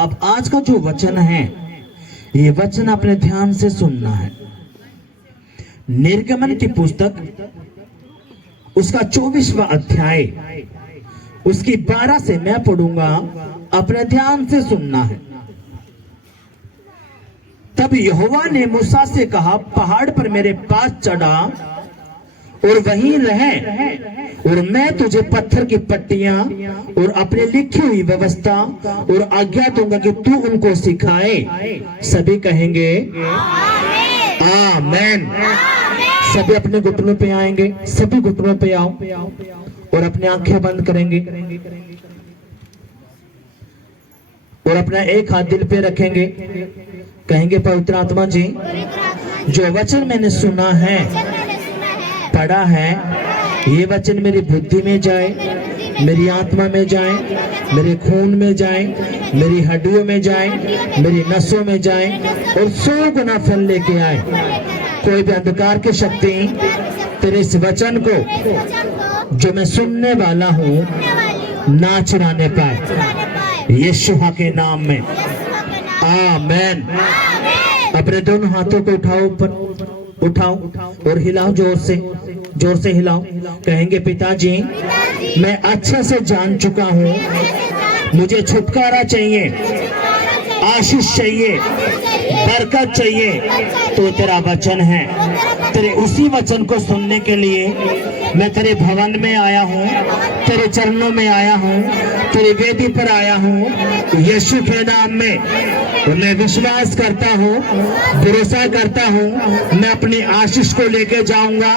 अब आज का जो वचन है, ये वचन अपने ध्यान से सुनना है। निर्गमन की पुस्तक उसका 24वां अध्याय उसकी 12 से मैं पढ़ूंगा, अपने ध्यान से सुनना है। तब यहोवा ने मूसा से कहा, पहाड़ पर मेरे पास चढ़ा और वहीं रहे, और मैं तुझे पत्थर की पट्टियां और अपनी लिखी हुई व्यवस्था और आज्ञा दूंगा कि तू उनको सिखाए। सभी कहेंगे आमीन। सभी अपने घुटनों पे आएंगे, सभी घुटनों पे आओ और अपनी आंखें बंद करेंगे और अपना एक हाथ दिल पे रखेंगे। कहेंगे, पवित्र आत्मा जी, जो वचन मैंने सुना है, पढ़ा है, ये वचन मेरी बुद्धि में जाए, मेरी आत्मा में जाए, मेरे खून में जाए, मेरी हड्डियों में जाए, मेरी नसों में जाए और 100 गुना फल लेके आए। कोई भी अंधकार की शक्ति तेरे इस वचन को जो मैं सुनने वाला हूँ ना चुराने पाए, यीशु के नाम में आमीन। अपने दोनों हाथों को उठाओ, ऊपर उठाओ और हिलाओ, जोर से हिलाओ। कहेंगे, पिताजी, मैं अच्छे से जान चुका हूँ, मुझे छुटकारा चाहिए, आशीष चाहिए, बरकत चाहिए, तो तेरा वचन है। तेरे उसी वचन को सुनने के लिए मैं तेरे भवन में आया हूँ, तेरे चरणों में आया हूँ, तेरी वेदी पर आया हूँ, यीशु के नाम में। और मैं विश्वास करता हूँ, भरोसा करता हूँ, मैं अपनी आशीष को लेके जाऊंगा,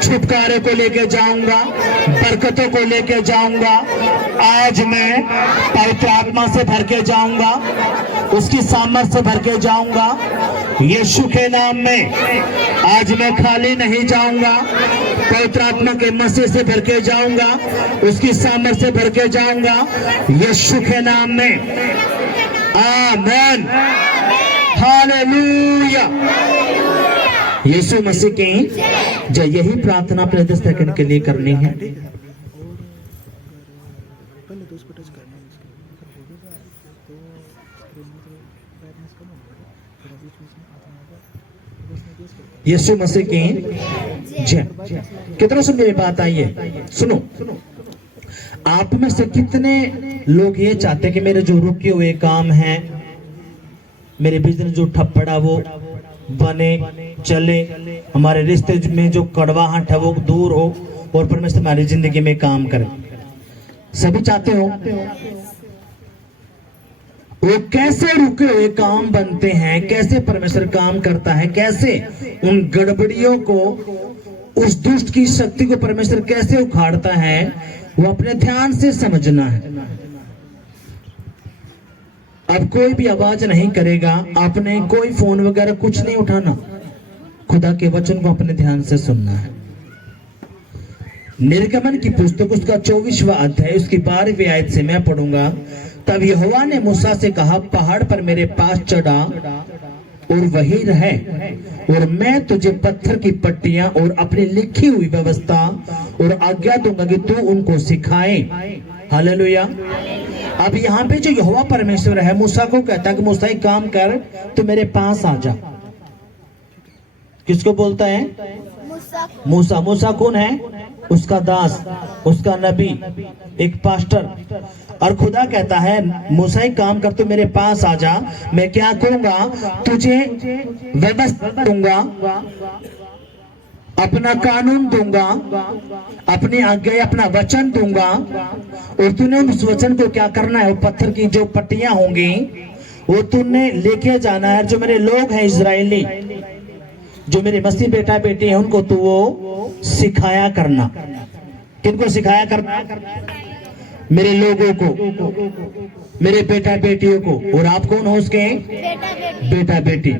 छुटकारे को लेके जाऊंगा, बरकतों को लेके जाऊंगा। आज मैं पवित्र आत्मा से भर के जाऊंगा, उसकी सामर्थ से भर के जाऊंगा, यीशु के नाम में। आज मैं खाली नहीं जाऊंगा, पवित्र आत्मा के मसीह से भर के जाऊंगा, उसकी सामर्थ से भर के जाऊंगा, यीशु के नाम में आमीन। हालेलुया। यीशु मसीह की जो यही प्रार्थना अपने 10 सेकंड के लिए करनी है। यीशु मसीह की जय। कितना सुन मेरी बात आई है? सुनो, आप में से कितने लोग ये चाहते कि मेरे जो रुके हुए काम हैं, मेरे बिजनेस जो ठप्पड़ा वो बने चले, हमारे रिश्ते में जो कड़वाहट है वो दूर हो और परमेश्वर हमारी जिंदगी में काम करे? सभी चाहते हो। वो कैसे रुके हुए काम बनते हैं, कैसे परमेश्वर काम करता है, कैसे उन गड़बड़ियों को, उस दुष्ट की शक्ति को परमेश्वर कैसे उखाड़ता है, वो अपने ध्यान से समझना है। अब कोई भी आवाज नहीं करेगा, आपने कोई फोन वगैरह कुछ नहीं उठाना, खुदा के वचन को अपने ध्यान से सुनना है। निर्गमन की पुस्तक उसका 24वां अध्याय उसकी 12वीं आयत से मैं पढ़ूंगा। तब यहोवा ने मूसा से कहा, पहाड़ पर मेरे पास चढ़ा और वहीं रहे, और मैं तुझे पत्थर की पट्टियां और अपनी लिखी हुई व्यवस्था और आज्ञा दूंगा कि तू उनको सिखाए। हालेलुया। अब यहाँ पे जो यहोवा परमेश्वर है, मूसा को कहता है कि मूसा एक काम कर, तू मेरे पास आ जा। किसको बोलता है? मूसा। मूसा कौन है? उसका दास, उसका नबी, एक पास्टर। और खुदा कहता है, मूसा एक काम कर, तू मेरे पास आ जा, मैं क्या करूंगा, तुझे व्यवस्था दूंगा, अपना कानून दूंगा, अपनी आज्ञा, अपना वचन दूंगा, और तूने उस वचन को क्या करना है, वो पत्थर की जो पट्टियां होंगी वो तूने लेके जाना है। जो मेरे लोग हैं इजरायली, जो मेरे मसीह बेटा बेटी है, उनको तू वो सिखाया करना। किनको सिखाया करना? मेरे लोगों को, मेरे बेटा बेटियों को। और आप कौन हो उसके? बेटा बेटी।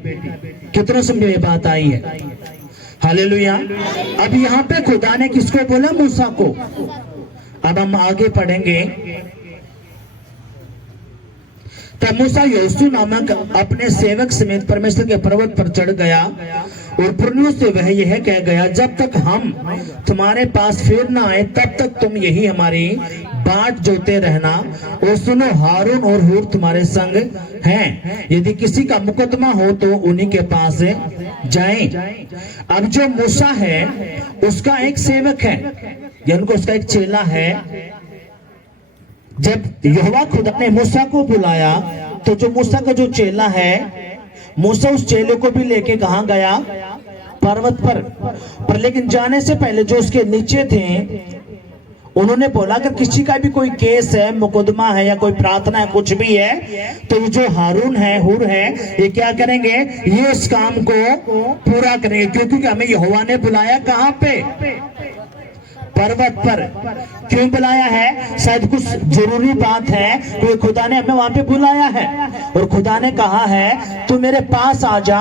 कितनों समझ में बात आई है? हालेलुया। अब यहाँ पे खुदा ने किसको बोला? मूसा को। अब हम आगे पढ़ेंगे। तब मूसा यहोशू नामक अपने सेवक समेत परमेश्वर के पर्वत पर चढ़ गया और पुरनियों से वह यह कह गया, जब तक हम तुम्हारे पास फिर न आए तब तक तुम यही हमारी बाट जोते रहना। और सुनो, हारून और हूर तुम्हारे संग हैं, यदि किसी का मुकदमा हो तो उन्हीं के पास जाएं। अब जो मूसा है उसका एक सेवक है, यानी उसका एक चेला है। जब यहोवा खुदा ने मूसा को बुलाया तो जो मूसा का जो चेला है, मूसा उस चेले को भी लेके कहां गया? पर्वत पर लेकिन जाने से पहले जो उसके नीचे थे उन्होंने बोला अगर किसी का भी कोई केस है, मुकदमा है या कोई प्रार्थना है, कुछ भी है, तो ये जो हारून है, हूर है, ये क्या करेंगे? ये इस काम को पूरा करेंगे, क्योंकि हमें यहोवा ने बुलाया कहां पे? पर्वत पर। क्यों बुलाया है? शायद कुछ जरूरी बात है, क्योंकि खुदा ने हमें वहां पे बुलाया है। और खुदा ने कहा है तू मेरे पास आ जा,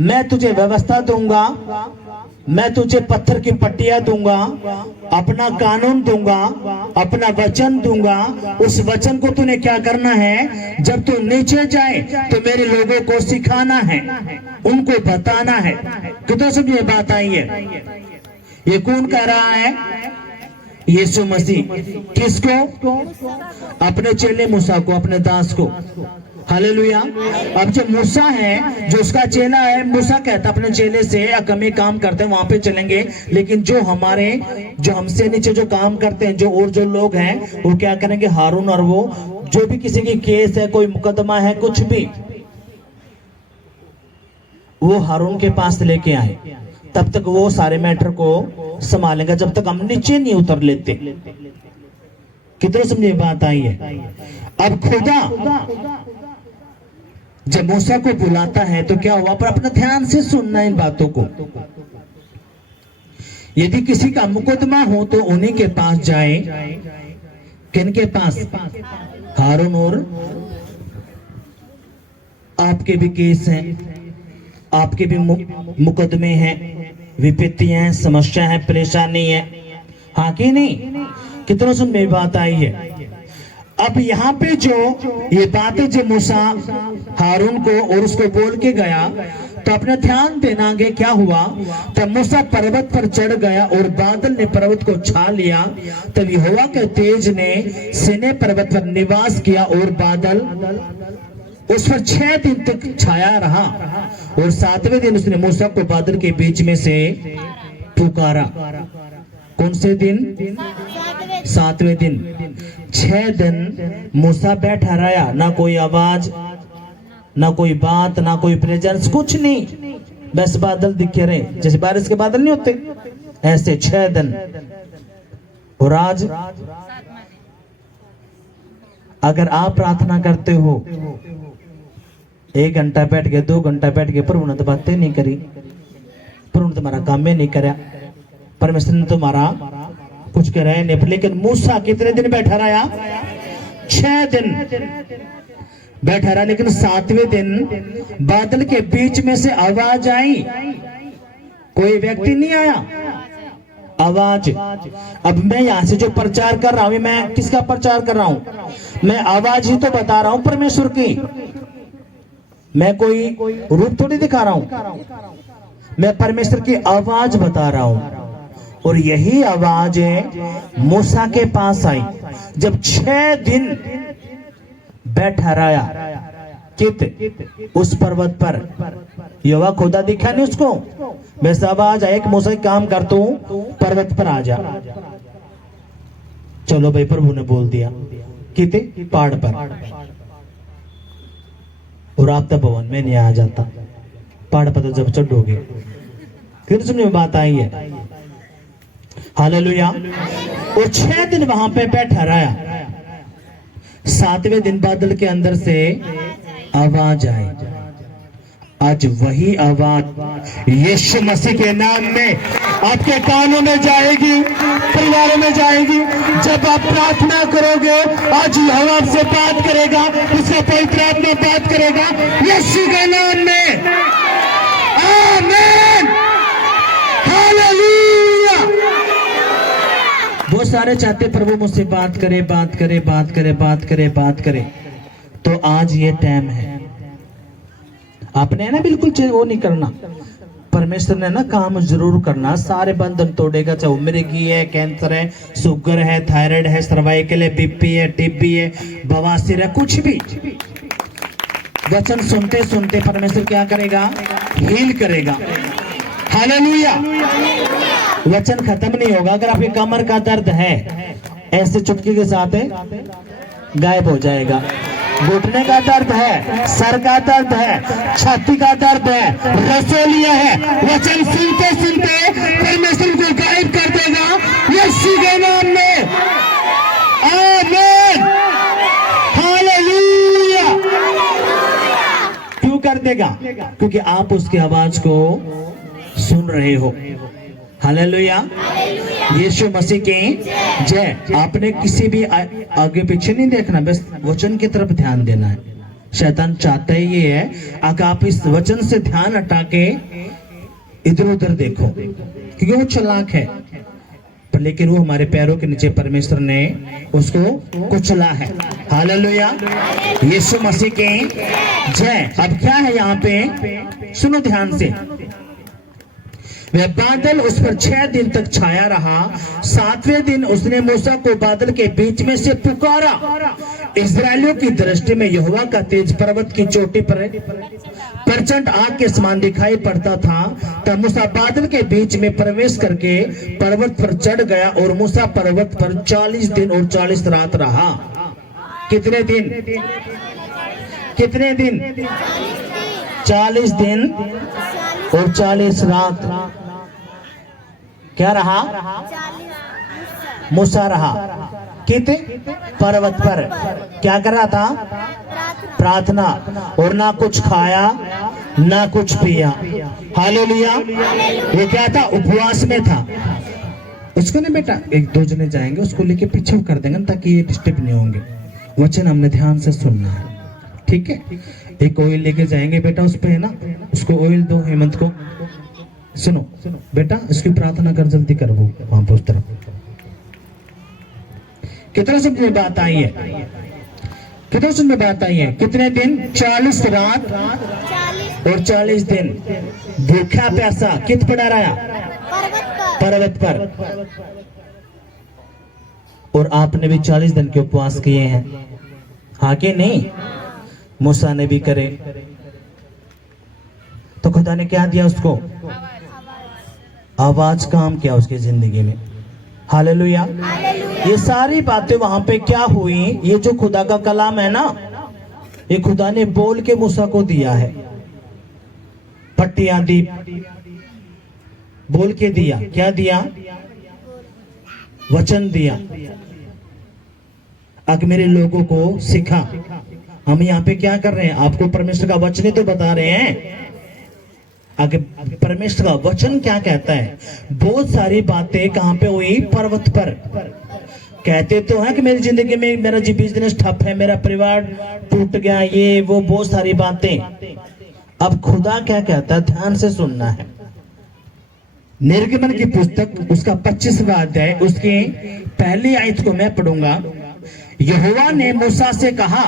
मैं तुझे व्यवस्था दूंगा, मैं तुझे पत्थर की पट्टियां दूंगा, अपना कानून दूंगा, अपना वचन दूंगा। उस वचन को तूने क्या करना है? जब तू नीचे जाए तो मेरे लोगों को सिखाना है, उनको बताना है। कितनों से ये बात आई है? ये कौन कह रहा है? यीशु मसीह। किसको? अपने चेले मूसा को, अपने दास को। हालेलुया। अब जो मूसा है, जो उसका चेला है, मूसा कहता अपने चेले से हम एक काम करते हैं, वहां पे चलेंगे, लेकिन जो हमसे नीचे जो काम करते हैं, जो लोग हैं, वो क्या करेंगे? हारून और वो, जो भी किसी की केस है, कोई मुकदमा है, कुछ भी, वो हारून के पास लेके आए। तब तक वो सारे मैटर को संभालेंगे, जब तक हम नीचे नहीं उतर लेते। कितने समझे बात आई है? अब खुदा जब मूसा को बुलाता है तो क्या हुआ? पर अपना ध्यान से सुनना इन बातों को। यदि किसी का मुकदमा हो तो उन्हीं के पास जाए। किनके पास? हारून और आपके भी केस हैं, आपके भी मुकदमे हैं, विपत्तियां हैं, समस्या है, परेशानी है, हाँ कि नहीं? कितनों सुन मेरी बात आई है? अब यहाँ पे जो ये बातें जो मूसा हारून को और उसको बोल के गया, तो अपने ध्यान देना आगे क्या हुआ। तब मूसा पर्वत पर चढ़ गया और बादल ने पर्वत को छा लिया। तब यहोवा के तेज ने सीनै पर्वत पर निवास किया और बादल उस पर 6 दिन तक छाया रहा। और 7वें दिन उसने मूसा को बादल के बीच में से पुकारा। कौन से दिन? 7वें दिन। 6 दिन मूसा बैठा रहा, ना कोई आवाज, ना कोई बात, ना कोई प्रेजेंस, कुछ नहीं, बस बादल दिखे रहे, जैसे बारिश के बादल नहीं होते, ऐसे 6 दिन। और आज अगर आप प्रार्थना करते हो, 1 घंटा बैठ के, 2 घंटा बैठ के, प्रभु ने तो बातें नहीं करी, प्रभु ने तुम्हारा काम ही नहीं करा, परमेश्वर ने तुम्हारा कुछ कह रहे नहीं। लेकिन मूसा कितने दिन बैठा रहा? 6 दिन बैठा रहा। लेकिन 7वें दिन बादल के बीच में से आवाज आई। कोई व्यक्ति नहीं आया, आवाज। अब मैं यहां से जो प्रचार कर रहा हूं, मैं किसका प्रचार कर रहा हूं? मैं आवाज ही तो बता रहा हूं परमेश्वर की। मैं कोई रूप थोड़ी दिखा रहा हूं, मैं परमेश्वर की आवाज बता रहा हूं। और यही आवाज मूसा के पास आई जब 6 दिन बैठा रहा उस पर्वत पर। यहोवा खुदा दिखा नहीं उसको, वैसे आवाज आई कि मूसा काम कर, तू पर्वत पर आ जा। चलो भाई, प्रभु ने बोल दिया किते पहाड़ पर, और आप तो भवन में नहीं आ जाता, पहाड़ पर तो जब चढ़ोगे। फिर सुनने में बात आई है। हालेलुया। और 6 दिन वहां पे बैठा रहा। 7वें दिन बादल के अंदर से आवाज आई। आज वही आवाज यीशु मसीह के नाम में आपके कानों में जाएगी, परिवारों में जाएगी। जब आप प्रार्थना करोगे, आज यहोवा आपसे बात करेगा, उसका पवित्र आत्मा बात करेगा यीशु के नाम में। आमीन, हालेलुया। बहुत सारे चाहते प्रभु मुझसे बात करे, बात करे, बात करे, बात करे, बात करे। तो आज ये टाइम है, आपने ना बिल्कुल वो नहीं करना। परमेश्वर ने ना काम जरूर करना, सारे बंधन तोड़ेगा, चाहे उम्र की है, कैंसर है, शुगर है, थायराइड है, सर्वाइकल है, बीपी है, टीबी है, बवासीर है, कुछ भी। वचन सुनते सुनते परमेश्वर क्या करेगा? हील करेगा। हालेलुया। वचन खत्म नहीं होगा। अगर आपके कमर का दर्द है, ऐसे चुटकी के साथ गायब हो जाएगा। घुटने का दर्द है, सर का दर्द है, छाती का दर्द है, रसोलिया है, वचन सुनते सुनते परमेश्वर को गायब कर देगा यीशु के नाम में। आमीन। हालेलुया। क्यों कर देगा? क्योंकि आप उसकी आवाज को सुन रहे हो। हालेलुया। यीशु मसीह की जय। आपने किसी भी आगे पीछे नहीं देखना, बस वचन की तरफ ध्यान देना है। शैतान चाहता ही ये है अगर आप इस वचन से ध्यान हटा के इधर उधर देखो, क्योंकि वो चालाक है, पर लेकिन वो हमारे पैरों के नीचे परमेश्वर ने उसको कुचला है। हालेलुया। यीशु मसीह की जय। अब क्या है यहाँ पे? सुनो ध्यान से। वह बादल उस पर 6 दिन तक छाया रहा। 7वें दिन उसने मूसा को बादल के बीच में से पुकारा। इस्राएलियों की दृष्टि में यहोवा का तेज पर्वत की चोटी पर प्रचंड आग के समान दिखाई पड़ता था। तब मूसा बादल के बीच में प्रवेश करके पर्वत पर चढ़ गया और मूसा पर्वत पर 40 दिन और 40 रात रहा। कितने दिन? कितने दिन? 40 दिन और 40 रात। क्या रहा? मूसा रहा किते पर्वत पर। क्या कर रहा था? प्रार्थना। और ना कुछ खाया ना कुछ पिया। हालेलुया। ये क्या था? उपवास में था। उसको नहीं बेटा, 1-2 जने जाएंगे उसको लेके पीछे कर देंगे ताकि ये डिस्टर्ब नहीं होंगे। वचन हमने ध्यान से सुनना है, ठीक है? एक ऑयल लेके जाएंगे बेटा, उस पे है ना, उसको ऑयल दो हेमंत को। सुनो बेटा, इसकी प्रार्थना कर, जल्दी कर वो वहां पर उस तरफ। कितने समझ में बात आई है? कितने समझ में बात आई है? कितने दिन? 40 रात और 40 दिन भूखा प्यासा कित पड़ा रहा? पर्वत पर। और आपने भी 40 दिन के उपवास किए हैं, हाँ कि नहीं? मूसा ने भी करे। तो खुदा ने क्या दिया उसको? आवाज काम किया उसकी जिंदगी में। हालेलुया। ये सारी बातें वहां पे क्या हुई? ये जो खुदा का कलाम है ना, ये खुदा ने बोल के मूसा को दिया है। पट्टियां दी, बोल के दिया। क्या दिया? वचन दिया। अब मेरे लोगों को सिखा। हम यहाँ पे क्या कर रहे हैं? आपको परमेश्वर का वचन तो बता रहे हैं। आगे परमेश्वर का वचन क्या कहता है? बहुत सारी बातें कहां पे हुई? पर्वत पर। कहते तो हैं कि मेरी जिंदगी में मेरा जी बिजनेस ठप है, मेरा परिवार टूट गया, ये वो बहुत सारी बातें। अब खुदा क्या कहता है? ध्यान से सुनना है। निर्गमन की पुस्तक उसका 25वां अध्याय उसकी पहली आयत को मैं पढ़ूंगा। यहोवा ने मूसा से कहा।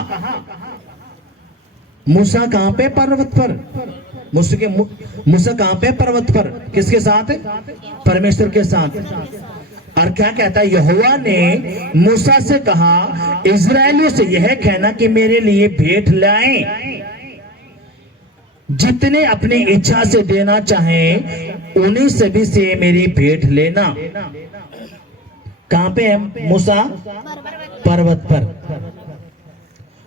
मूसा कहां पे? पर्वत पर। मूसा कहां पे? पर्वत पर। किसके साथ? परमेश्वर के साथ। और क्या कहता है? यहोवा ने मूसा से कहा, इस्राएलियों से यह कहना कि मेरे लिए भेंट लाएं। जितने अपनी इच्छा से देना चाहें उन्हीं सभी से मेरी भेंट लेना। कहां पे है मूसा? पर्वत पर।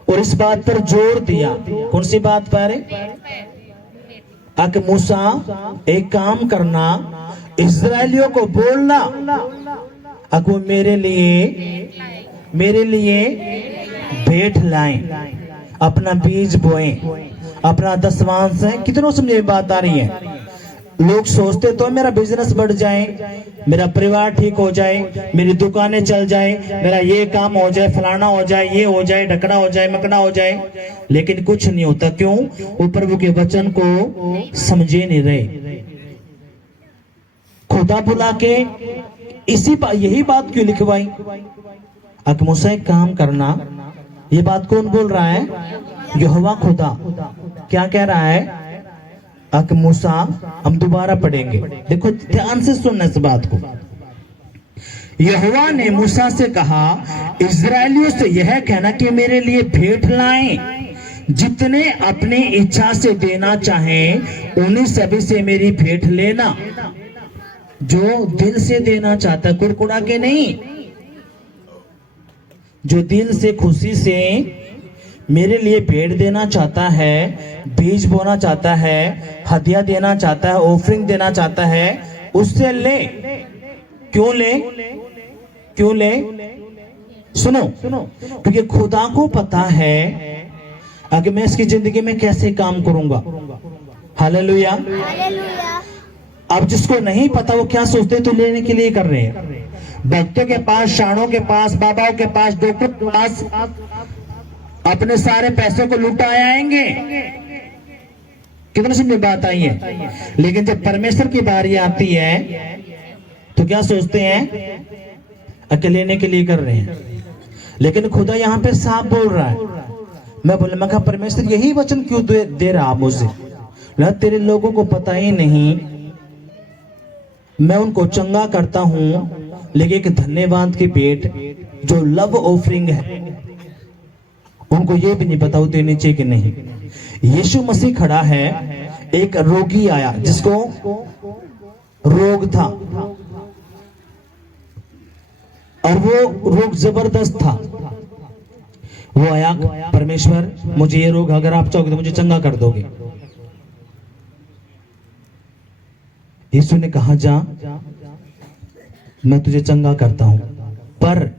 और इस बात पर जोर दिया। कौन सी बात पर? मूसा एक काम करना, इस्राएलियों को बोलना वो मेरे लिए भेंट लाएं, अपना बीज बोएं, अपना दशमांश है। कितनों समझे बात आ रही है? लोग सोचते तो मेरा बिजनेस बढ़ जाए, मेरा परिवार ठीक हो जाए, मेरी दुकानें चल जाए, मेरा ये काम हो जाए, फलाना हो जाए, ये हो जाए, ढकना हो जाए, मकना हो जाए, लेकिन कुछ नहीं होता। क्यों? वो प्रभु के वचन को समझे नहीं रहे। खुदा बुला के यही बात क्यों लिखवाई? मूसा एक काम करना। ये बात कौन बोल रहा है? यहोवा खुदा। क्या कह रहा है? अब मूसा, हम दोबारा पढ़ेंगे, देखो ध्यान से सुनना इस बात को। यहोवा ने मूसा से कहा, इस्राएलियों से यह कहना कि मेरे लिए भेंट लाएं, जितने अपनी इच्छा से देना चाहें उन्हीं सभी से मेरी भेंट लेना। जो दिल से देना चाहता है, कुड़कुड़ा के नहीं, जो दिल से खुशी से मेरे लिए भेंट देना चाहता है, बीज बोना चाहता है, हदिया देना चाहता है, ऑफरिंग देना चाहता है, उससे ले। क्यों ले? क्यों ले? सुनो, क्योंकि खुदा को पता है अगर मैं इसकी जिंदगी में कैसे काम करूंगा। हालेलुया। अब जिसको नहीं पता वो क्या सोचते तो लेने के लिए कर रहे हैं। भक्तों के पास, शाणों के पास, बाबाओं के पास, डॉक्टर के पास अपने सारे पैसों को लुटा आएंगे। कितने समझ बात आई है। लेकिन जब परमेश्वर की बारी आती है तो क्या सोचते हैं? अकेले लेने के लिए कर रहे हैं। लेकिन खुदा यहाँ पे साफ बोल रहा है। मैं कहा परमेश्वर यही वचन क्यों दे रहा मुझे? ना तेरे लोगों को पता ही नहीं, मैं उनको चंगा करता हूं, लेकिन एक धन्यवाद की भेंट जो लव ऑफरिंग है उनको ये भी नहीं पता वो देनी चाहिए कि नहीं। यीशु मसीह खड़ा है, एक रोगी आया जिसको रोग था और वो रोग जबरदस्त था। वो आया, परमेश्वर मुझे ये रोग अगर आप चाहोगे तो मुझे चंगा कर दोगे। यीशु ने कहा जा, मैं तुझे चंगा करता हूं, पर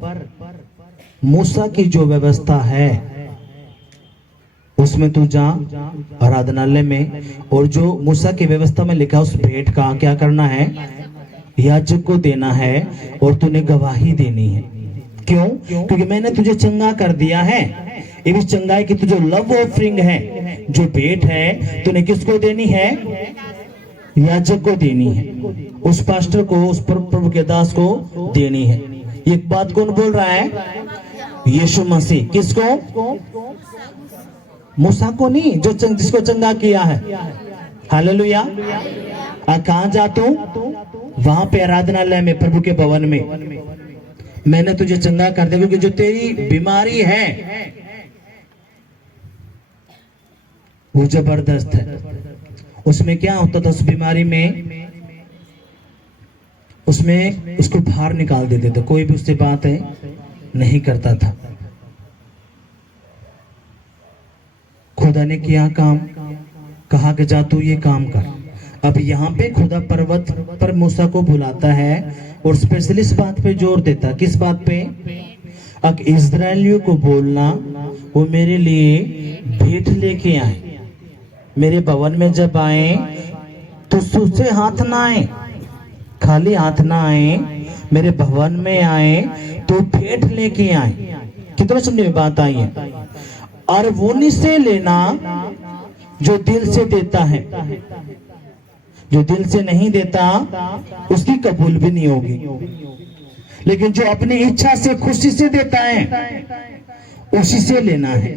मूसा की जो व्यवस्था है उसमें तू जा आराधनालय में, और जो मूसा की व्यवस्था में लिखा उस भेंट का क्या करना है? याजक को देना है और तूने गवाही देनी है। क्यों? क्योंकि मैंने तुझे चंगा कर दिया है। इस चंगाई की तुझे लव ऑफरिंग है, जो भेंट है तूने किसको देनी है? याजक को देनी है, उस पास्टर को, उस प्रभु के दास को देनी है। ये बात कौन बोल रहा है? यीशु मसीह। किसको? मूसा को नहीं, जो जिसको चंगा किया है। हालेलुया। कहां जा तू? वहां पे आराधनालय में, प्रभु के भवन में। मैंने तुझे चंगा कर दिया, क्योंकि जो तेरी बीमारी है वो जबरदस्त है। उसमें क्या होता था? उस बीमारी में उसमें उसको बाहर निकाल देते थे, कोई भी उससे बात है नहीं करता था। खुदा ने किया काम, कहा कि जा तू ये काम कर। अब यहाँ पे खुदा पर्वत पर मूसा को बुलाता है और स्पेशली इस बात पे जोर देता। किस बात पे? अब इस्राएलियों को बोलना वो मेरे लिए भेंट लेके आए, मेरे भवन में जब आए तो सूखे हाथ ना आए, खाली हाथ ना आए, मेरे भवन में आए तो भेंट लेके आए। कितना समझ में बात आई है। और वो नहीं से लेना जो दिल से देता है, जो दिल से नहीं देता उसकी कबूल भी नहीं होगी। लेकिन जो अपनी इच्छा से, खुशी से देता है उसी से लेना है।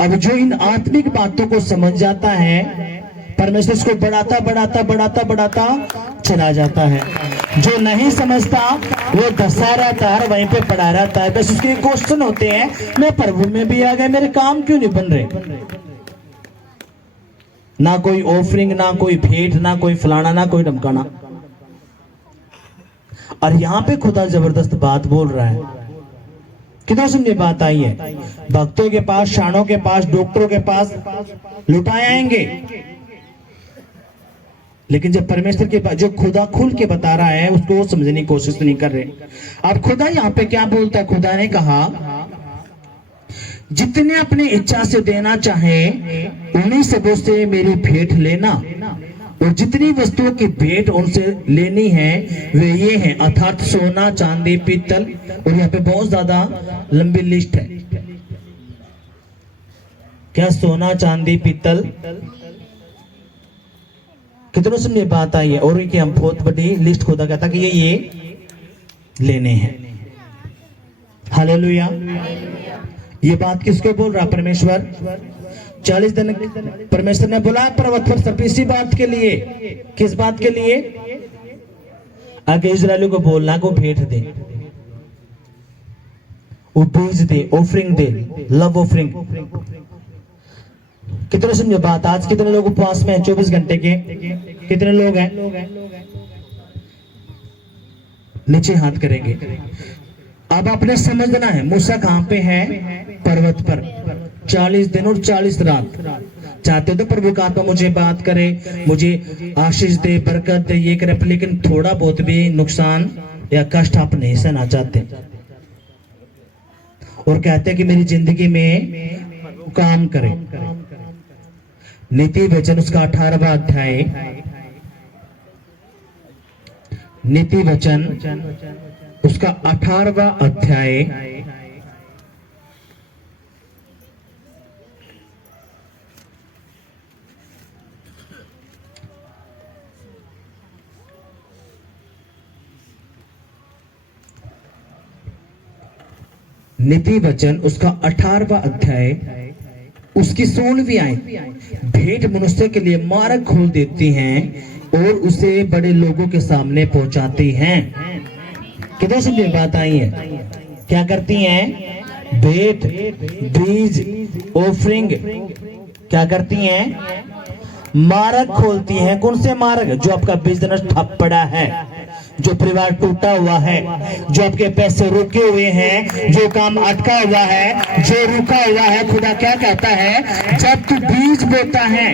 अब जो इन आत्मिक बातों को समझ जाता है, परमेश्वर उसको बढ़ाता बढ़ाता बढ़ाता बढ़ाता चला जाता है। जो नहीं समझता वो धसा रहता है, वहीं पे पड़ा रहता है। बस उसके क्वेश्चन होते हैं, मैं प्रभु में भी आ गया, मेरे काम क्यों नहीं बन रहे? ना कोई ऑफरिंग, ना कोई भेंट, ना कोई फलाना, ना कोई धमकाना। और यहाँ पे खुदा जबरदस्त बात बोल रहा है। कितना समझे बात आई है। भक्तों के पास, शाणों के पास, डॉक्टरों के पास लुटाए आएंगे, लेकिन जब परमेश्वर के पास जो खुदा खुल के बता रहा है उसको वो समझने की कोशिश नहीं कर रहे। अब खुदा यहाँ पे क्या बोलता है? खुदा ने कहा जितने अपनी इच्छा से देना चाहे उन्हीं सबों से मेरी भेंट लेना, और जितनी वस्तुओं की भेंट उनसे लेनी है वे ये हैं, अर्थात सोना, चांदी, पीतल। और यहाँ पे बहुत ज्यादा लंबी लिस्ट है। क्या? सोना, चांदी, पीतल। कितनों से बात आई है। और कि हम बहुत बड़ी लिस्ट खुदा कहता कि ये लेने हैं। हालेलुया। ये बात किसको बोल रहा? परमेश्वर। 40 दिन परमेश्वर ने बुलाया पर्वत पर सिर्फ इसी बात के लिए। किस बात के लिए? आगे इजरायलियों को बोलना को भेंट दे, वो बीज दे, ऑफरिंग दे, लव ऑफरिंग। कितने समझे बात? आज कितने लोग उपवास में हैं 24 घंटे के? कितने लोग हैं? नीचे हाथ करेंगे। अब आपने समझना है मूसा कहां पे है? पर्वत पर 40 दिन और 40 रात। चाहते तो प्रभु का आत्मा मुझे बात करे, मुझे आशीष दे, बरकत दे, ये करे, लेकिन थोड़ा बहुत भी नुकसान या कष्ट आप नहीं सहना चाहते और कहते हैं कि मेरी जिंदगी में काम करे। नीति वचन उसका 18वां अध्याय, नीति वचन उसका 18वां अध्याय, नीति वचन उसका 18वां अध्याय उसकी 16वीं आयत। भेंट मनुष्य के लिए मार्ग खोल देती हैं और उसे बड़े लोगों के सामने पहुंचाती हैं। कितने समझे बात आई है? क्या करती हैं? भेंट, बीज, ऑफरिंग क्या करती हैं? मार्ग खोलती हैं। कौन से मार्ग? जो आपका बिजनेस ठप पड़ा है, जो परिवार टूटा हुआ है, जो आपके पैसे रुके हुए हैं, जो काम अटका हुआ है, जो रुका हुआ है। खुदा क्या कहता है? जब तू बीज बोता है,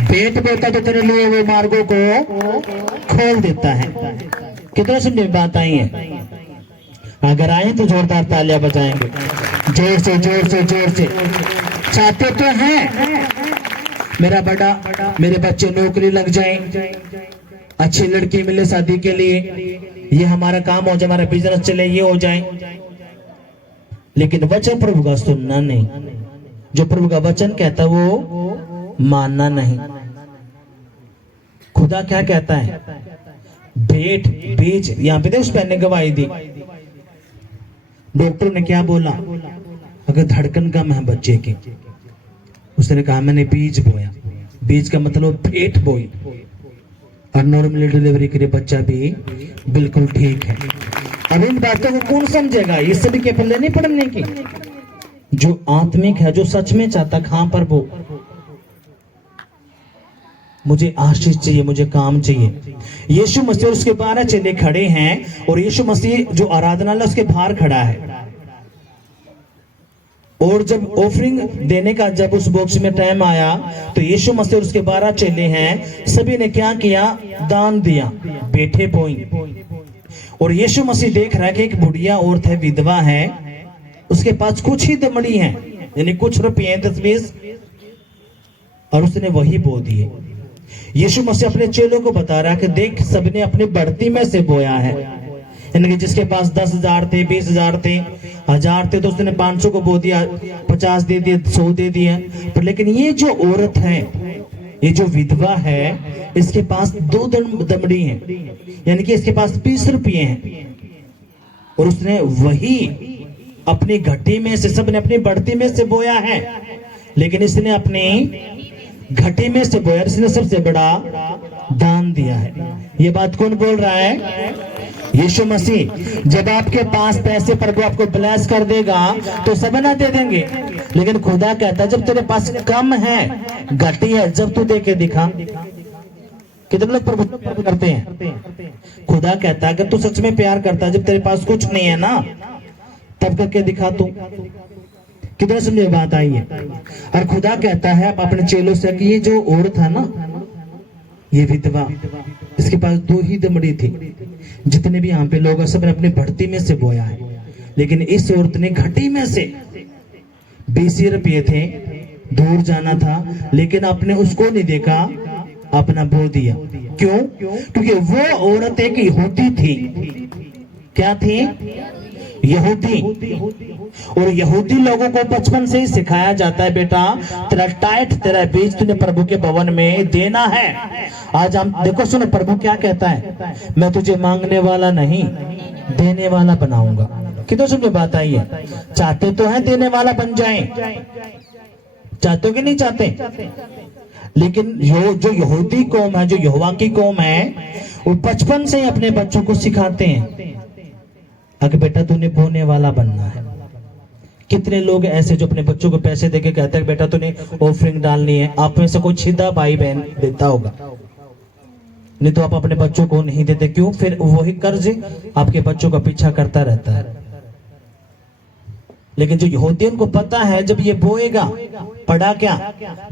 भेंट बोता, तो तेरे लिए वो मार्गों को खोल देता है। कितने समझे बात आई है? अगर आए तो जोरदार तालियां बजाएंगे, जोर से जोर से जोर से। चाहते तो हैं मेरे बच्चे नौकरी लग जाए, अच्छी लड़की मिले शादी के लिए, ये हमारा काम हो जाए, हमारा बिजनेस चले, ये हो जाए, लेकिन वचन प्रभु का सुनना नहीं। जो प्रभु का वचन कहता वो मानना नहीं। खुदा क्या कहता है? भेंट, बीज। यहाँ पे उस पहने गवाही दी। डॉक्टर ने क्या बोला? अगर धड़कन कम है बच्चे की, उसने कहा मैंने बीज बोया। बीज का मतलब भेंट बोई और नॉर्मली डिलीवरी के लिए बच्चा भी बिल्कुल ठीक है। अब इन बातों को कौन समझेगा? ये सभी के पल्ले नहीं पड़ने की। जो आत्मिक है, जो सच में चाहता, कहां पर वो मुझे आशीष चाहिए, मुझे काम चाहिए। यीशु मसीह और उसके 12 चेले खड़े हैं और यीशु मसीह जो आराधनालय उसके बाहर खड़ा है। और जब ऑफरिंग देने का जब उस बॉक्स में टाइम आया तो यीशु मसीह और उसके 12 चेले हैं, सभी ने क्या किया? दान दिया, बेटे बोई। और यीशु मसीह देख रहा है कि एक बुढ़िया औरत है, विधवा है, उसके पास कुछ ही दमड़ी है, यानी कुछ रुपये 10-20, और उसने वही बो दिए। यीशु मसीह अपने चेलों को बता रहा है कि देख, सबने अपनी बढ़ती में से बोया है। यानी जिसके पास 10,000 थे, 20,000 थे, 1000 थे, तो उसने 500 को बो दिया, 50 दे दिए, 100 दे दिए। पर लेकिन ये जो औरत है, ये जो विधवा है, इसके पास 2 दमड़ी हैं, यानी कि इसके पास 20 रुपये हैं, और उसने वही अपनी घटी में से, सबने अपनी बढ़ती में से बोया है, लेकिन इसने अपनी घटी में से बोया, इसने सबसे बड़ा दान दिया है। ये बात कौन बोल रहा है? यीशु मसीह। जब आपके पास पैसे प्रभु आपको ब्लेस कर देगा तो सब ना दे देंगे, लेकिन खुदा कहता है जब तेरे पास कम है, घटी है, जब तू दे के दिखा। कितने लोग प्रभु करते हैं? खुदा कहता है कि तू सच में प्यार करता है, जब तेरे पास कुछ नहीं है ना, तब करके दिखा तू। कितने समझे बात आई है? और खुदा कहता है आप अपने चेलों से कि ये जो औरत है ना, ये विधवा, इसके पास 2 ही दमड़ी थी, जितने भी यहाँ पे लोग हैं सबने अपनी बढ़ती में से बोया है, लेकिन इस औरत ने घटी में से 20 रुपये थे, दूर जाना था, लेकिन आपने उसको नहीं देखा, अपना बो दिया। क्यों? क्योंकि वो औरत एक यहूदी थी। क्या थी? यहूदी। और यहूदी लोगों को बचपन से ही सिखाया जाता है, बेटा तेरा टाइट, तेरा बीज तूने प्रभु के भवन में देना है। आज हम देखो, सुनो प्रभु क्या कहता है, मैं तुझे मांगने वाला नहीं, देने वाला बनाऊंगा। कितने समझे बात आई है? चाहते तो हैं देने वाला बन जाएं, चाहते हो कि नहीं चाहते? लेकिन जो यहूदी कौम है, जो यहोवा की कौम है, वो बचपन से ही अपने बच्चों को सिखाते हैं अगर बेटा तूने बोने वाला बनना है। कितने लोग ऐसे जो अपने बच्चों को पैसे देके कहते हैं बेटा तूने ऑफरिंग डालनी है। आप में से कोई सीधा भाई बहन देता होगा, नहीं तो आप अपने बच्चों को नहीं देते। क्यों? फिर वही कर्ज आपके बच्चों का पीछा करता रहता है। लेकिन जो यहूदियों को पता है जब ये बोएगा, पढ़ा क्या,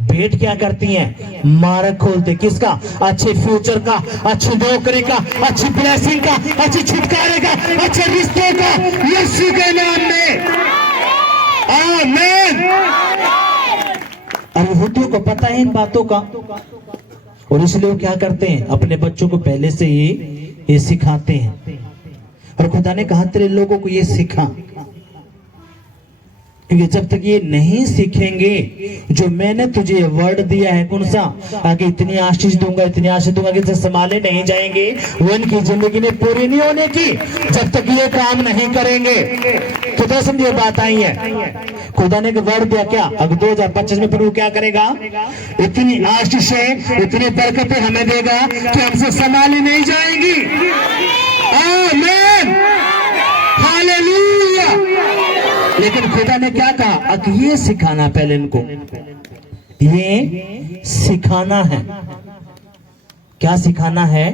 भेंट क्या करती है, मार्ग खोलते किसका? अच्छे फ्यूचर का, अच्छी नौकरी का, अच्छी ब्लेसिंग का, अच्छे छुटकारे का, अच्छे रिश्तों का, यीशु के नाम में आमीन। और यहूदियों को पता है इन बातों का, और इसलिए वो क्या करते हैं, अपने बच्चों को पहले से ही ये सिखाते हैं। और खुदा ने कहा तेरे लोगों को ये सिखा, क्योंकि जब तक ये नहीं सीखेंगे जो मैंने तुझे वर्ड दिया है, कौन सा, आगे इतनी आशीष दूंगा, इतनी आशीष दूंगा कि संभाले नहीं जाएंगे, वो इनकी जिंदगी में पूरी नहीं होने की जब तक ये काम नहीं करेंगे। तो तो समझिए बात आई है। खुदा ने वर्ड दिया क्या, अगर 2025 में प्रभु क्या करेगा, इतनी आशीषें, इतनी बरकतें हमें देगा कि हमसे संभाली नहीं जाएंगी। आमीन, हालेलुया। लेकिन खुदा ने क्या कहा, अब ये सिखाना, पहले इनको ये सिखाना है। क्या सिखाना है?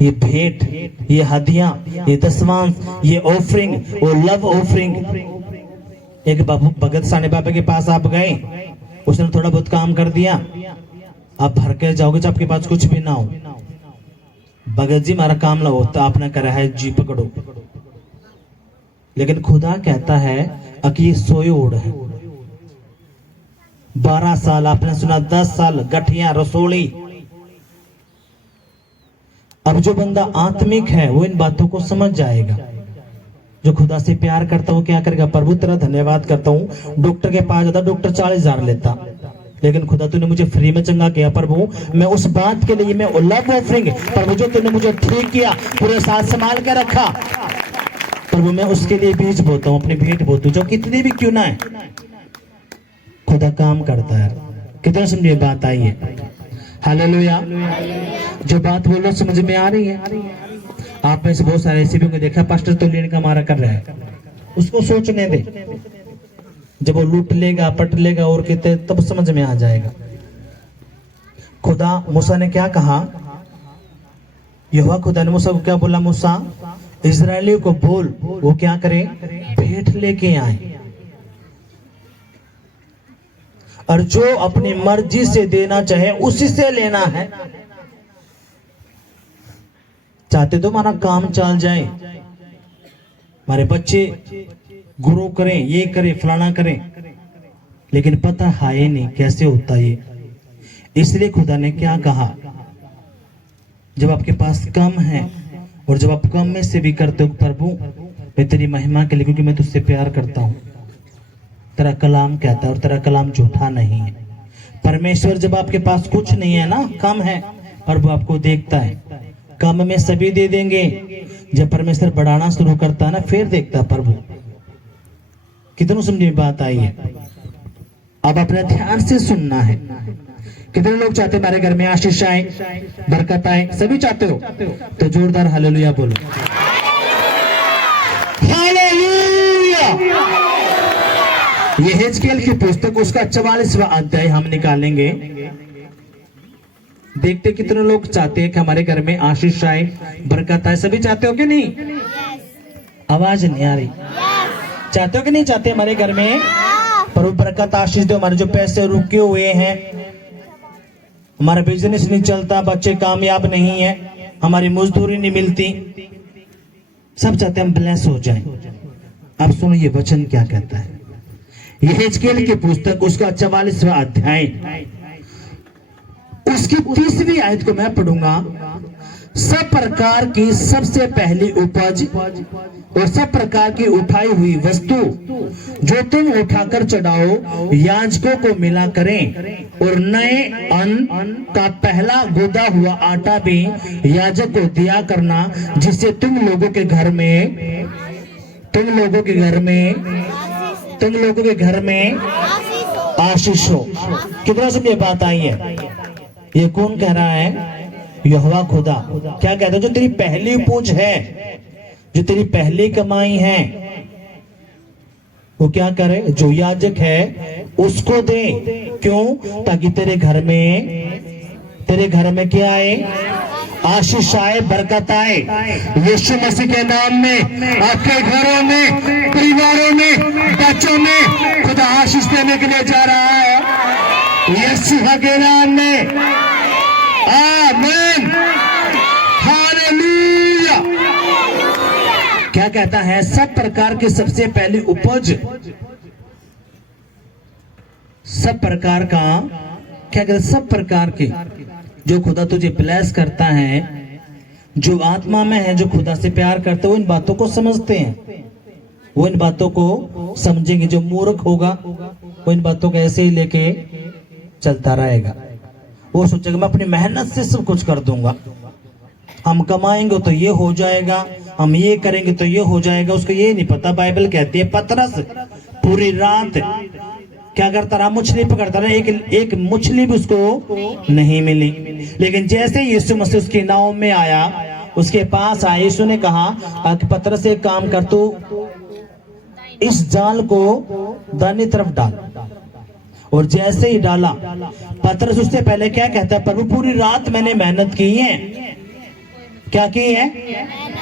ये भेंट, ये हदियां, ये दसवांश, ये ऑफरिंग, वो लव ऑफरिंग। एक बाबू भगत साने बाबा के पास आप गए, उसने थोड़ा बहुत काम कर दिया, आप भर के जाओगे जब आपके पास कुछ भी ना हो। भगत जी हमारा काम लो, तो आपने करा है जी पकड़ो। लेकिन खुदा कहता है कि ये सोयोड़ है। 12 साल आपने सुना, 10 साल गठिया रसोड़ी। अब जो बंदा आत्मिक है वो इन बातों को समझ जाएगा। जो खुदा से प्यार करता हूँ क्या करेगा, प्रभु तेरा धन्यवाद करता हूँ, डॉक्टर के पास जाता, डॉक्टर 40,000 लेता, लेकिन खुदा तूने मुझे फ्री में चंगा किया प्रभु, मैं उस बात के लिए मैं लव ऑफरिंग, प्रभु जो तूने मुझे ठीक किया, पूरे साथ संभाल के रखा, प्रभु मैं उसके लिए बीज बोता हूँ, अपनी भेंट बोता हूँ, जो कितनी भी क्यों ना है। खुदा काम करता है। कितना समझिए बात आई है। हालेलुया। जो बात बोल रहा समझ में आ रही है? आप में से बहुत सारे ऐसे भी होंगे, देखा पास्टर तो लेने का मारा कर रहा है, उसको सोचने दे, जब वो लूट लेगा, पट लेगा और कहते तब समझ में आ जाएगा। खुदा मूसा ने क्या कहा, यहोवा खुदा ने मूसा को क्या बोला, मूसा इजरायलियों को बोल वो क्या करें, भेंट लेके आए, और जो अपनी मर्जी से देना चाहे उसी से लेना है। चाहते तो हमारा काम चल जाए, हमारे बच्चे गुरु करें, ये करें, फलाना करें, लेकिन पता है नहीं कैसे होता ये। इसलिए खुदा ने क्या कहा, जब आपके पास कम है और जब आप कम में से भी करते हो, प्रभु मैं तेरी महिमा के लिए, क्योंकि मैं तुझसे प्यार करता हूं, तेरा कलाम कहता है और तेरा कलाम झूठा नहीं है। परमेश्वर जब आपके पास कुछ नहीं है ना, कम है, प्रभु आपको देखता है। कम में सभी दे देंगे, जब परमेश्वर बढ़ाना शुरू करता है ना, फिर देखता है प्रभु। कितनों समझ में बात आई है? अब अपने ध्यान से सुनना है। कितने लोग चाहते हैं हमारे घर में आशीष आए, बरकत आए? सभी चाहते हो? तो जोरदार हालेलुया बोलो। हालेलुया। ये हिजकिय्याह की पुस्तक उसका 44वां अध्याय हम निकालेंगे। देखते कितने लोग चाहते हैं कि हमारे घर में आशीष आए, बरकत आए? सभी चाहते हो कि नहीं? आवाज नहीं आ रही। चाहते हो कि नहीं चाहते हमारे घर में प्रभु बरकत आशीष दो? हमारे जो पैसे रुके हुए हैं, हमारा बिजनेस नहीं चलता, बच्चे कामयाब नहीं है, हमारी मजदूरी नहीं मिलती, सब चाहते हम ब्लेस हो जाएं। अब सुनो ये वचन क्या कहता है। ये हिजकिय्याह की पुस्तक उसका 44वां अध्याय उसकी 30वीं आयत को मैं पढ़ूंगा। सब प्रकार की सबसे पहली उपज और सब प्रकार की उठाई हुई वस्तु जो तुम उठाकर चढ़ाओ याजकों को मिला करें, और नए अन्न का पहला गुदा हुआ आटा भी याजक को दिया करना, जिससे तुम लोगों के घर में आशीष हो। कितना समझे बात आई है? ये कौन कह रहा है? यहोवा खुदा। क्या कहता है? जो तेरी पहली उपज है, जो तेरी पहली कमाई है, वो क्या करे? जो याजक है उसको दे। क्यों? ताकि तेरे घर में क्या आए? आशीष आए, बरकत आए। यीशु मसीह के नाम में आपके घरों में, परिवारों में, बच्चों में खुदा आशीष देने के लिए जा रहा है, यीशु के नाम में। आमीन, हालेलुया। क्या कहता है? सब प्रकार की सबसे पहली उपज, सब प्रकार का, क्या कहते? सब प्रकार के जो खुदा तुझे ब्लेस करता है, जो आत्मा में है, जो खुदा से प्यार करते, वो इन बातों को समझते हैं, वो इन बातों को समझेंगे। जो मूर्ख होगा वो इन बातों को ऐसे ही लेके चलता रहेगा। वो सोचेगा मैं अपनी मेहनत से सब कुछ कर दूंगा, हम कमाएंगे तो ये हो जाएगा, हम ये करेंगे तो ये हो जाएगा। उसको ये नहीं पता, बाइबल कहती है पतरस पूरी रात क्या करता रहा? मछली पकड़ता रहा। एक मछली भी उसको नहीं मिली। लेकिन जैसे यीशु मसीह उसकी नाव में आया, उसके पास आया, यीशु ने कहा कि पतरस एक काम कर, तू इस जाल को दाहिनी तरफ डाल। और जैसे ही डाला, पतरस उससे पहले क्या कहता है? प्रभु पूरी रात मैंने मेहनत की है। क्या की है?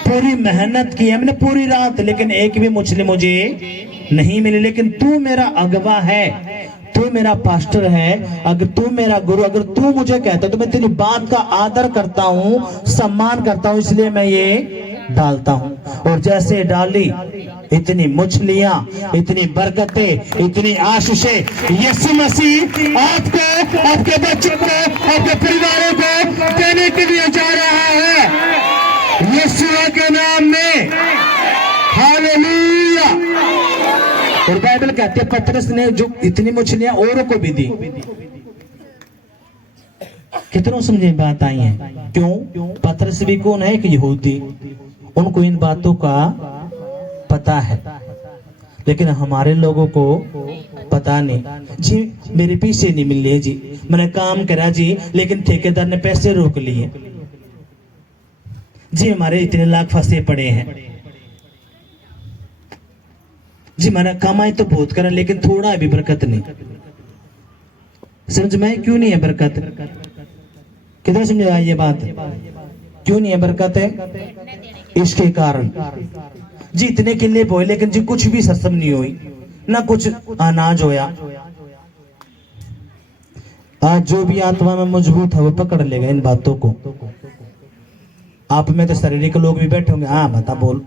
पूरी मेहनत की है मैंने पूरी रात, लेकिन एक भी मछली मुझे नहीं मिली। लेकिन तू मेरा अगवा है, तू मेरा पास्टर है, अगर तू मेरा गुरु, अगर तू मुझे कहता तो मैं तेरी बात का आदर करता हूँ, सम्मान करता हूँ, इसलिए मैं ये डालता हूँ। और जैसे डाली, इतनी मछलियां, इतनी बरकतें, इतनी आशीषें यीशु मसीह आपको, आपके बच्चों को, आपके परिवारों को देने के लिए जा रहा है, यीशु के नाम में। हालेलुया। और बाइबल कहते हैं पतरस ने जो इतनी मछलियां औरों को भी दी। कितनों समझे बात आई है? क्यों? पतरस भी कौन है? कि यहूदी, उनको इन बातों का पता है, लेकिन हमारे लोगों को पता नहीं। जी मेरे पीछे नहीं मिल रही जी, मैंने काम करा जी, लेकिन ठेकेदार ने पैसे रोक लिए जी, हमारे इतने लाख फंसे पड़े हैं जी, मैंने कमाई तो बहुत करा, लेकिन थोड़ा भी बरकत नहीं। समझ में क्यों नहीं है बरकत? कितना समझ ये बात? क्यों नहीं है बरकत? है इसके कारण जी, इतने किले बोए, लेकिन जी कुछ भी सत्संग नहीं हुई, ना कुछ अनाज होया। आज जो भी आत्मा में मजबूत है वो पकड़ लेगा इन बातों को। आप में तो शारीरिक लोग भी बैठे होंगे, हाँ बता बोल,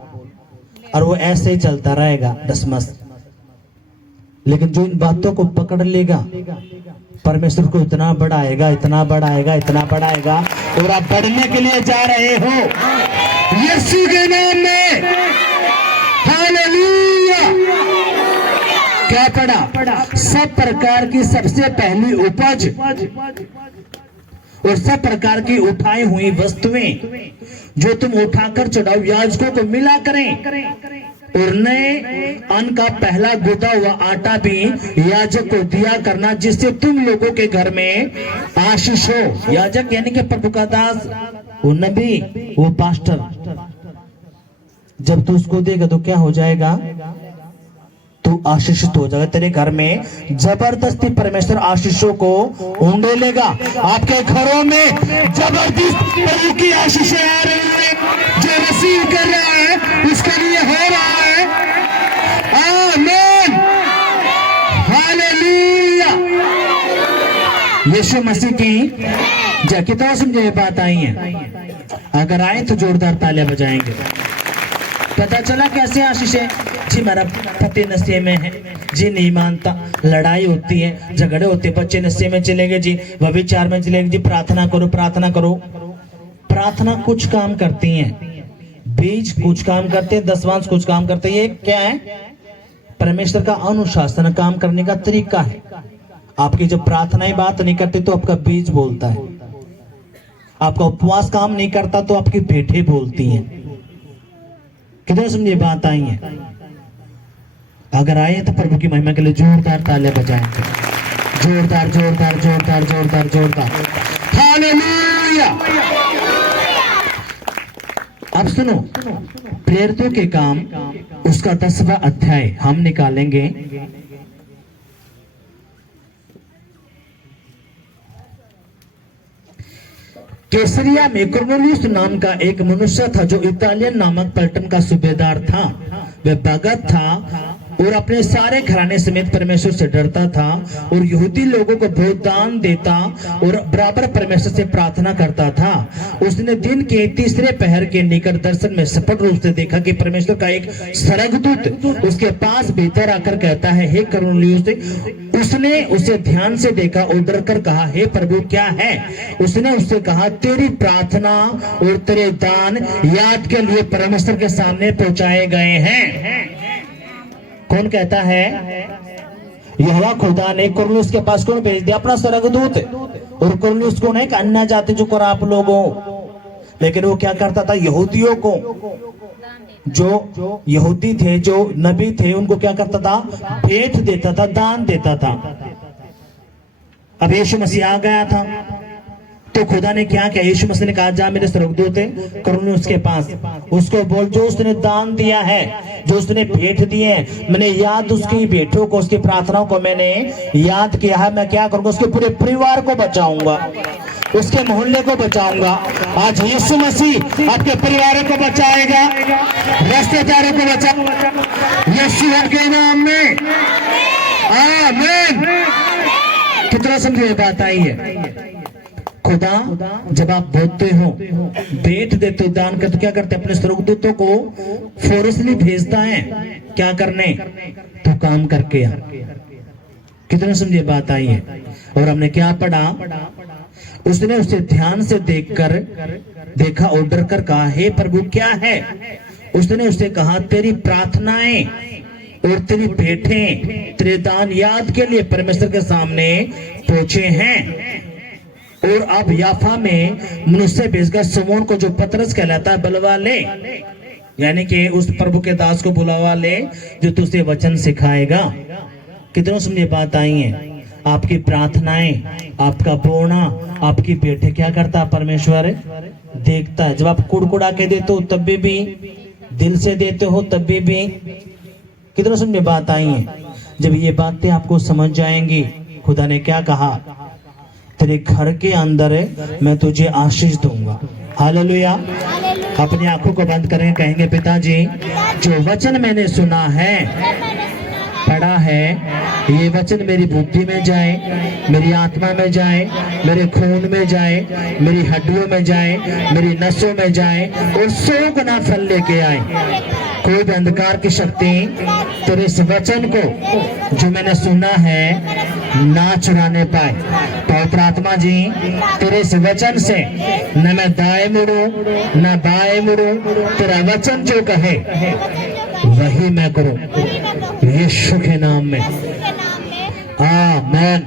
और वो ऐसे ही चलता रहेगा डसमस। लेकिन जो इन बातों को पकड़ लेगा, परमेश्वर को इतना बढ़ाएगा, इतना बढ़ाएगा, इतना बढ़ाएगा। और आप बढ़ने के लिए जा रहे हो यीशु के नाम में। हालेलुया। क्या पढ़ा? सब प्रकार की सबसे पहली उपज और सब प्रकार की उठाई हुई वस्तुएं जो तुम उठाकर चढ़ाओ याजकों को मिला करें, और नए अन्न का पहला गुदा हुआ आटा भी याजक को दिया करना, जिससे तुम लोगों के घर में आशीष हो। याजक यानी कि प्रभु का दास, वो नबी, वो पास्टर, जब तू उसको देगा तो क्या हो जाएगा? तू आशीषित हो जाएगा। तेरे घर में जबरदस्ती परमेश्वर आशीषों को उंडेलेगा। आपके घरों में जबरदस्त प्रभु की आशीषें आ रही है। जो रिसीव कर रहा है उसके लिए हो रहा है। आमीन, हालेलुया। यीशु मसीह की जय। कितना समझे ये बात आई है? अगर आए तो जोरदार तालियां बजाएंगे। पता चला कैसे आशीष है जी? मेरा पति नशे में है जी, नहीं मानता, लड़ाई होती है, झगड़े होते, बच्चे नशे में चलेंगे जी, व्यभिचार में चलेंगे जी। प्रार्थना करो, प्रार्थना करो। प्रार्थना कुछ काम करती है, बीज कुछ काम करते हैं, दशवांश कुछ काम करते हैं। ये क्या है? परमेश्वर का अनुशासन, काम करने का तरीका है। आपकी जब प्रार्थनाएं बात नहीं करती तो आपका बीज बोलता है, आपका उपवास काम नहीं करता तो आपकी भेंटें बोलती हैं। कितने समझे बात आई है? अगर आए तो प्रभु की महिमा के लिए जोरदार तालियां बजाएंगे। जोरदार जोरदार जोरदार जोरदार जोरदार हालेलुया। अब सुनो, प्रेरितों के काम उसका 10वां अध्याय हम निकालेंगे। कैसरिया में कुरनेलियुस नाम का एक मनुष्य था जो इतालियन नामक पलटन का सूबेदार था। वह भगत था और अपने सारे घराने समेत परमेश्वर से डरता था और यहूदी लोगों को बहुत दान देता और बराबर परमेश्वर से प्रार्थना करता था। उसने दिन के तीसरे पहर के निकट दर्शन में स्पष्ट रूप से देखा कि परमेश्वर का एक स्वर्गदूत उसके पास भीतर आकर कहता है, हे कुरनेलियुस। उसने उसे ध्यान से देखा और डर कर कहा, हे प्रभु क्या है? उसने उससे कहा, तेरी प्रार्थना और तेरे दान याद के लिए परमेश्वर के सामने पहुंचाए गए हैं। कौन कहता है? यहोवा खुदा ने कुरनेलियुस के पास कौन भेज दिया? अपना स्वर्गदूत। और कुरनेलियुस कौन है? अन्य जाति जो कर आप लोगों, लेकिन वो क्या करता था? यहूदियों को, जो यहूदी थे, जो नबी थे, उनको क्या करता था? भेंट देता था, दान देता था। अब यीशु मसीह आ गया था तो खुदा ने क्या किया? यीशु मसीह ने कहा, जा मेरे स्वर्गदूत कुरनेलियुस के पास, उसको बोल जो उसने दान दिया है, जो उसने भेंट दी है, मैंने याद उसकी भेंटों को, उसकी प्रार्थनाओं को मैंने याद किया है। मैं क्या करूंगा? उसके पूरे परिवार को बचाऊंगा, उसके मोहल्ले को बचाऊंगा। आज यीशु मसीह आपके परिवारों को बचाएगा, रिश्तेदारों को बचाएगा, यीशु के नाम में, आमीन। कितना समझ में बात आई है? खुदा जब आप बोलते हो, भेंट देते हो, दान करते, क्या करते? अपने स्वर्गदूतों को फोर्सली भेजता है, क्या करने? तो काम करके। कितना समझे बात आई है? और हमने क्या पढ़ा? उसने उसे ध्यान से देखा और डर कर कहा, हे प्रभु क्या है? उसने उसे कहा, तेरी प्रार्थनाएं और तेरी भेंटें, तेरे दान याद के लिए परमेश्वर के सामने पहुंचे हैं। और अब याफा में मनुष्य भेजकर समौन को, जो पतरस कहलाता है, बुलवा ले, यानी कि उस प्रभु के दास को बुलावा ले जो तुझे वचन सिखाएगा। कितनों समझे बात आई है? आपकी प्रार्थनाएं, आपका बोलना, आपकी भेंटें क्या करता है? परमेश्वर देखता है। जब आप कुड़कुड़ा के देते हो तब भी, दिल से देते हो तब भी। कितनों समझे बात आई है? जब ये बातें आपको समझ जाएंगी, खुदा ने क्या कहा? तेरे घर के अंदर मैं तुझे आशीष दूंगा। हालेलुया। अपनी आंखों को बंद करें, कहेंगे, पिताजी जो वचन मैंने सुना है, पढ़ा है, ये वचन मेरी बुद्धि में जाए, मेरी आत्मा में जाए, मेरे खून में जाए, मेरी हड्डियों में जाए, मेरी नसों में जाए और 100 गुना फल लेके आए। कोई भी अंधकार की शक्ति तेरे इस वचन को जो मैंने सुना है ना चुराने पाए। पवित्र आत्मा जी, तेरे इस वचन से न मैं दाएं मुड़ूं न बाएं मुड़ूं, तेरा वचन जो कहे वही मैं करूं, यीशु के नाम में, आमीन।